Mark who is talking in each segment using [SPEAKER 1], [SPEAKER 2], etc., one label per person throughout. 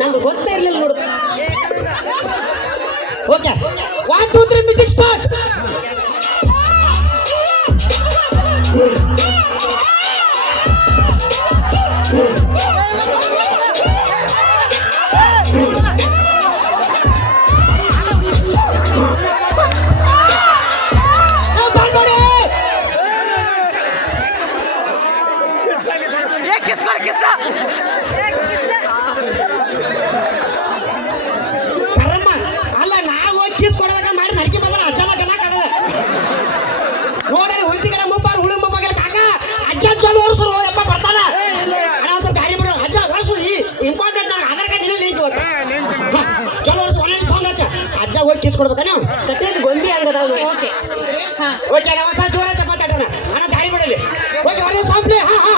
[SPEAKER 1] ನಂಗೆ ಗೊತ್ತೇ ಇರ್ಲಿಲ್ಲ ನೋಡು. ಓಕೆ ಒನ್ ಟೂ ನೀವು ಕಟ್ಟಿದ ಗೊಂಬಿ ಹಂಗದ
[SPEAKER 2] ಓಕೆ ಹಾ
[SPEAKER 1] ಓಕೆ ಅಣ್ಣ ಒಂದ್ಸಲ ಜೋರ ಚಪಾತಿ ಅಣ್ಣ ಅಣ್ಣ ದಾರಿ ಬಿಡಲಿ. ಓಕೆ ಹಾ ಹಾ.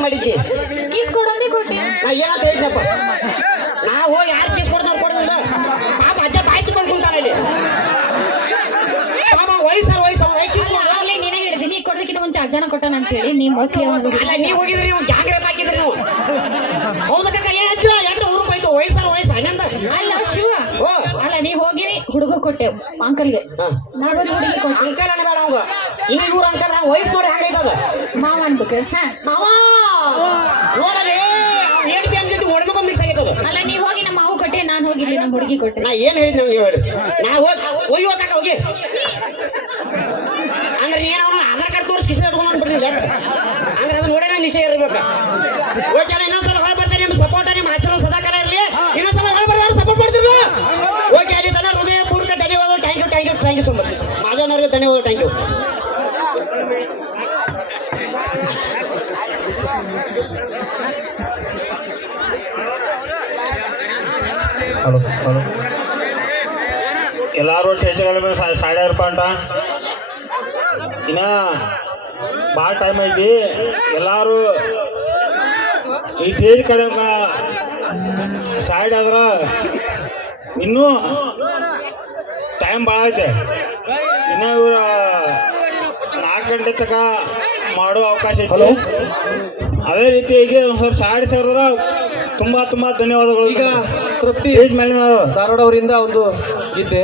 [SPEAKER 1] ಏನ್ ಮಾಡಿದ್ದಿ?
[SPEAKER 2] ಕೀಸ್ ಕೊಡೋದೇ ಕೊಟ್ಟಿ
[SPEAKER 1] ನಾ ಏನಂತ ಹೇಳಿದ್ನಪ್ಪ? ನಾ ಹೋಗಿ ಯಾರು ಕಿಸ್ ಕೊಡ್ತಾರ ಕೊಡೋದಿಲ್ಲ. ಪಾಪ ಅಜ್ಜ ಬಾಯ್ತು ಬಂದ್ಕೊಂತಾನ ಇಲ್ಲಿ. ಕಿಸ್ ಕೊಡು
[SPEAKER 2] ಆಗ್ಲೇ ನಿನಗೆ ಹಿಡಿದೀನಿ ಕೊಡೋದಕ್ಕಿಂತ ಮುಂಚೆ ಅಜ್ಜನ ಅಂತ ಹೇಳಿ ನೀ ಮೋಸ್ಟ್ಲಿ
[SPEAKER 1] ಅಲ್ಲ ನೀವು ಹೋಗಿದ್ರಿ ನೀವು ಜಾಗ್ರತೆ ಹಾಕಿದ್ರಿ ನೀವು. ಹೌದಕ್ಕ ಏ ಅಜ್ಜ ವಯಸ್ಸು
[SPEAKER 2] ಅಲ್ಲ ಶಿವ. ಅಲ್ಲ ನೀ ಹೋಗಿನಿ ಹುಡುಗ ಕೊಟ್ಟೆ ಅಂಕಲ್ಗೆ
[SPEAKER 1] ಹಾ.
[SPEAKER 2] ಹುಡುಗಿ ಕೊಟ್ಟೆ
[SPEAKER 1] ಅಂಕಲ್ ಅನ್ಬೇಡ ಅವಂಗ. ಇನ್ನು ಊರ ಅಂತಾರೆ ನಾವು ವಯಸ್ಸು ನೋಡಿ ಅದು.
[SPEAKER 2] ಮಾವ ಅನ್ಬೇಕು ಹಾ.
[SPEAKER 1] ಮಾವ! ನೋಡಲಿ ಏನ್ ಬಿ ಜೊತೆ ಹೊಡ್ಬೇಕು ಮಿಕ್ಸ್ ಆಗೈತದ
[SPEAKER 2] ಅಲ್ಲ ನೀ ಹೋಗಿ ನಮ್ಮ ಮಾವು ಕೊಟ್ಟೆ ನಾನು ಹೋಗಿ ನಮ್ಮ ಹುಡುಗಿ ಕೊಟ್ಟೆ.
[SPEAKER 1] ನಾ ಏನ್ ಹೇಳಿದ್ ನೀವು ಹೇಳಿ. ನಾ ಹೋಗಿ ಹೋಗಿ ಹೋಗಾಕ ಹೋಗಿ. ಅಂದ್ರೆ ನೀನು ಅವನ ಆಧಾರ್ ಕಾರ್ಡ್ ತೋರಿಸಿ ಕಿಸಿ ಇಟ್ಕೊಂಡು ಸರ್ ಅಂದ್ರೆ ಅದನ್ನ ನೋಡೇ ನಿಶ್ಚಯ ಇರ್ಬೇಕು. ಓಕೆ ಅಲ್ಲ ಇನ್ನೊಂದ್ಸಲ ಹೊಳ ಬರ್ತಾರೆ ನಿಮ್ಮ ಸಪೋರ್ಟ್ ನಿಮ್ಮ ಹೆಸರು ಸದಾಕಾಲ ಇರಲಿ. ಇನ್ನೊಂದ್ಸಲ ಹೊಳ ಬರ್ಬಾರ್ದು ಸಪೋರ್ಟ್ ಮಾಡ್ತಿರ್ಲ? ಓಕೆ ಅಲ್ಲಿ ತನ ಹೃದಯ ಪೂರ್ವಕ ಧನ್ಯವಾದ thank you thank you thank you so much ಮಾಧವನವ್ರಿಗೆ ಧನ್ಯವಾದ ಥ್ಯಾಂಕ್ ಯು
[SPEAKER 3] ಹಲೋ ಹಲೋ. ಎಲ್ಲಾರು ಟೆನ್ಶನ್ ಮೇಲೆ ಸಾಡ್ಯಾರ ಅಂತ. ಇನ್ನ ಭಾಳ ಟೈಮ್ ಐತಿ. ಎಲ್ಲಾರು ಈ ಟೇಜ್ ಕಡೆ ಸೈಡ್ ಆದ್ರ ಇನ್ನೂ ಟೈಮ್ ಭಾಳ ಐತೆ. ಇನ್ನ ಇವ್ರ ಗಂಟೆ ತನಕ ಮಾಡೋ ಅವಕಾಶ ಇತ್ತು ಅದೇ ರೀತಿ ಈಗ ಒಂದು ಸ್ವಲ್ಪ ಸಾವಿರ ಸಾವಿರದ ತುಂಬಾ ತುಂಬಾ ಧನ್ಯವಾದಗಳು.
[SPEAKER 4] ಈಗ ತೃಪ್ತಿ ಧಾರವಾಡ ಅವರಿಂದ ಒಂದು ಗೀತೆ.